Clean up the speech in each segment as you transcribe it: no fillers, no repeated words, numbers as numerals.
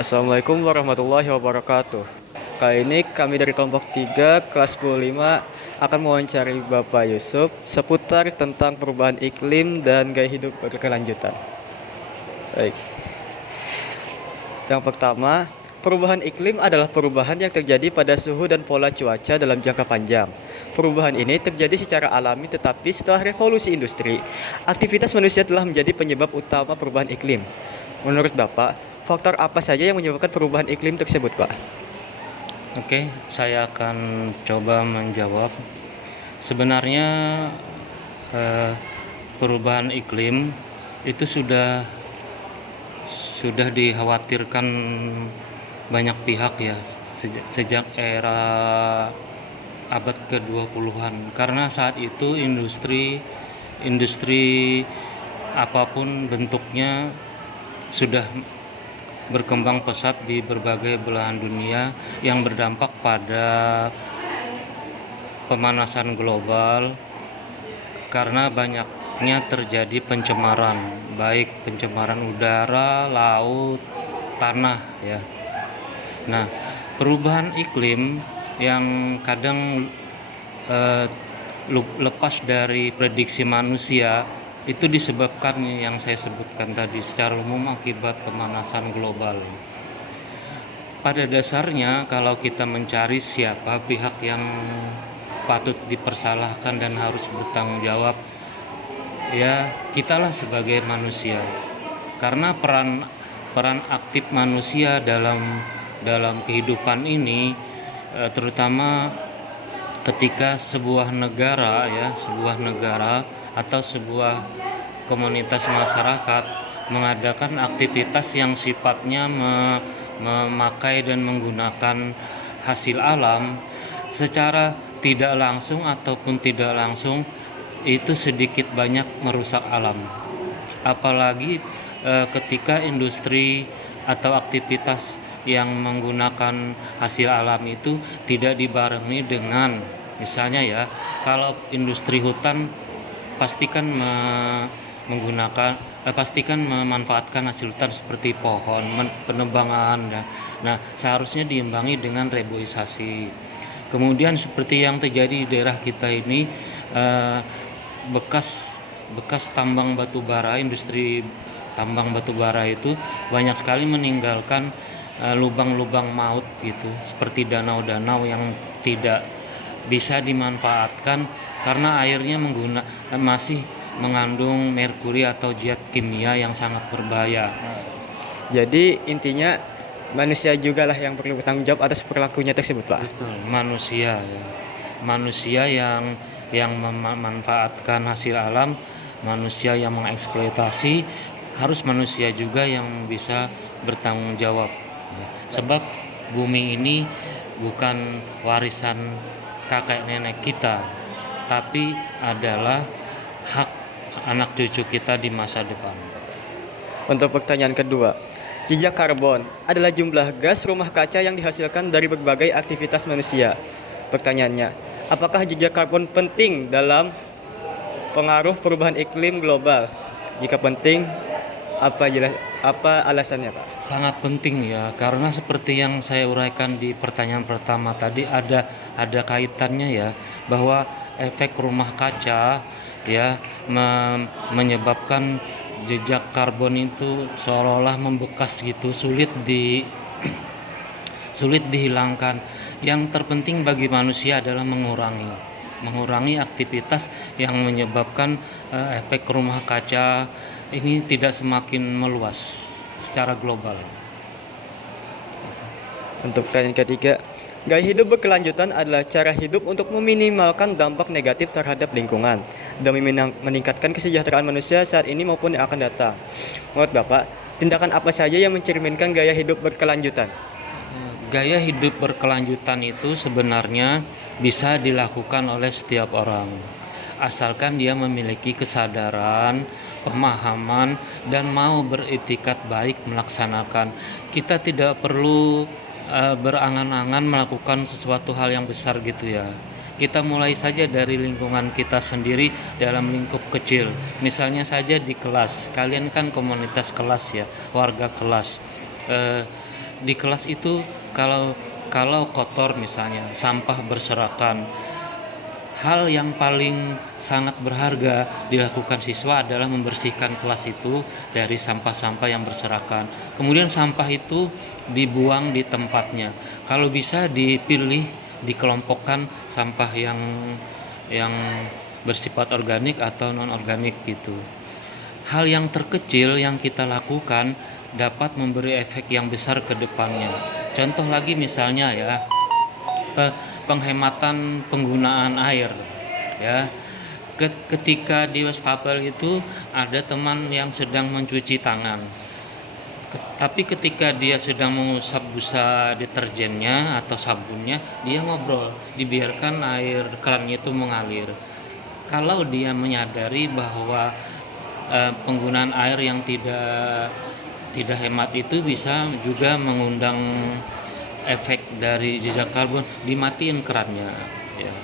Assalamualaikum warahmatullahi wabarakatuh. Kali ini kami dari kelompok 3 kelas 15 akan mewawancari Bapak Yusuf seputar tentang perubahan iklim dan gaya hidup berkelanjutan. Baik. Yang pertama, perubahan iklim adalah perubahan yang terjadi pada suhu dan pola cuaca dalam jangka panjang. Perubahan ini terjadi secara alami, tetapi setelah revolusi industri, aktivitas manusia telah menjadi penyebab utama perubahan iklim. Menurut Bapak, faktor apa saja yang menyebabkan perubahan iklim tersebut, Pak? Oke, saya akan coba menjawab. Sebenarnya eh, perubahan iklim itu sudah dikhawatirkan banyak pihak ya sejak era abad ke-20-an, karena saat itu industri apapun bentuknya sudah berkembang pesat di berbagai belahan dunia yang berdampak pada pemanasan global karena banyaknya terjadi pencemaran, baik pencemaran udara, laut, tanah ya. Nah, perubahan iklim yang kadang lepas dari prediksi manusia itu disebabkan yang saya sebutkan tadi secara umum akibat pemanasan global. Pada dasarnya kalau kita mencari siapa pihak yang patut dipersalahkan dan harus bertanggung jawab, ya kitalah sebagai manusia. Karena peran aktif manusia dalam kehidupan ini, terutama ketika sebuah negara atau sebuah komunitas masyarakat mengadakan aktivitas yang sifatnya memakai dan menggunakan hasil alam secara tidak langsung ataupun tidak langsung, itu sedikit banyak merusak alam. Apalagi ketika industri atau aktivitas yang menggunakan hasil alam itu tidak dibarengi dengan, misalnya ya, kalau industri hutan pastikan memanfaatkan hasil hutan seperti pohon, penebangan. Nah, seharusnya diimbangi dengan reboisasi. Kemudian seperti yang terjadi di daerah kita ini, bekas tambang batu bara, industri tambang batu bara itu banyak sekali meninggalkan lubang-lubang maut gitu, seperti danau-danau yang tidak bisa dimanfaatkan karena airnya masih mengandung merkuri atau zat kimia yang sangat berbahaya. Jadi intinya manusia juga lah yang perlu bertanggung jawab atas perilakunya tersebut, Pak. Betul, manusia ya. Manusia yang memanfaatkan hasil alam, manusia yang mengeksploitasi, harus manusia juga yang bisa bertanggung jawab. Sebab bumi ini bukan warisan kakek nenek kita, tapi adalah hak anak cucu kita di masa depan. Untuk pertanyaan kedua, jejak karbon adalah jumlah gas rumah kaca yang dihasilkan dari berbagai aktivitas manusia. Pertanyaannya, apakah jejak karbon penting dalam pengaruh perubahan iklim global? Jika penting, apa alasannya, Pak? Sangat penting ya, karena seperti yang saya uraikan di pertanyaan pertama tadi, ada kaitannya ya, bahwa efek rumah kaca ya menyebabkan jejak karbon itu seolah-olah membekas gitu, sulit dihilangkan. Yang terpenting bagi manusia adalah mengurangi aktivitas yang menyebabkan efek rumah kaca ini tidak semakin meluas secara global. Untuk pertanyaan ketiga, gaya hidup berkelanjutan adalah cara hidup untuk meminimalkan dampak negatif terhadap lingkungan demi meningkatkan kesejahteraan manusia saat ini maupun yang akan datang. Menurut Bapak, tindakan apa saja yang mencerminkan gaya hidup berkelanjutan? Gaya hidup berkelanjutan itu sebenarnya bisa dilakukan oleh setiap orang, asalkan dia memiliki kesadaran, pemahaman, dan mau beretikat baik melaksanakan. Kita tidak perlu berangan-angan melakukan sesuatu hal yang besar gitu ya. Kita mulai saja dari lingkungan kita sendiri dalam lingkup kecil. Misalnya saja di kelas, kalian kan komunitas kelas ya, warga kelas. di kelas itu kalau kalau kotor misalnya, sampah berserakan, hal yang paling sangat berharga dilakukan siswa adalah membersihkan kelas itu dari sampah-sampah yang berserakan. Kemudian sampah itu dibuang di tempatnya. Kalau bisa dipilih, dikelompokkan sampah yang bersifat organik atau non organik gitu. Hal yang terkecil yang kita lakukan dapat memberi efek yang besar ke depannya. Contoh lagi misalnya ya, penghematan penggunaan air ya. Ketika di wastafel itu ada teman yang sedang mencuci tangan. Tapi ketika dia sedang mengusap busa deterjennya atau sabunnya, dia ngobrol, dibiarkan air kerannya itu mengalir. Kalau dia menyadari bahwa penggunaan air yang tidak hemat itu bisa juga mengundang efek dari jejak karbon, dimatiin kerannya ya.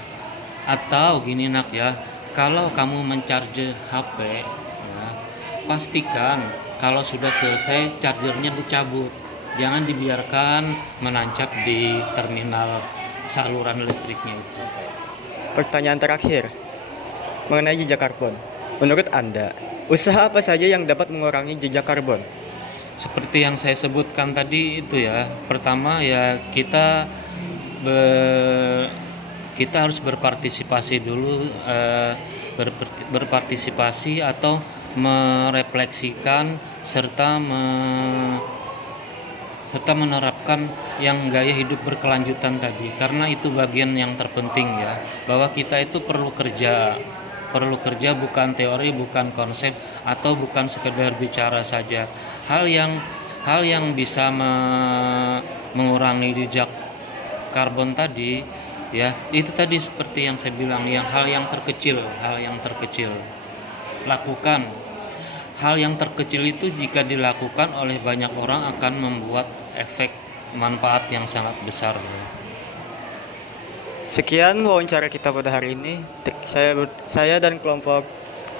Atau gini nak ya, kalau kamu mencharge HP ya, pastikan kalau sudah selesai chargernya dicabut, jangan dibiarkan menancap di terminal saluran listriknya itu. Pertanyaan terakhir mengenai jejak karbon. Menurut Anda, usaha apa saja yang dapat mengurangi jejak karbon? Seperti yang saya sebutkan tadi itu ya, pertama ya kita harus berpartisipasi dulu, berpartisipasi atau merefleksikan serta menerapkan yang gaya hidup berkelanjutan tadi, karena itu bagian yang terpenting ya, bahwa kita itu perlu kerja bukan teori, bukan konsep, atau bukan sekedar bicara saja. Hal yang bisa mengurangi jejak karbon tadi ya, itu tadi seperti yang saya bilang, hal yang terkecil lakukan. Hal yang terkecil itu jika dilakukan oleh banyak orang akan membuat efek manfaat yang sangat besar. Sekian wawancara kita pada hari ini. Saya dan kelompok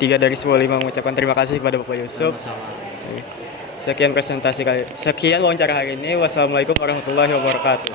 3 dari 15 mengucapkan terima kasih kepada Bapak Yusuf. Sama-sama. Sekian wawancara hari ini. Wassalamualaikum warahmatullahi wabarakatuh.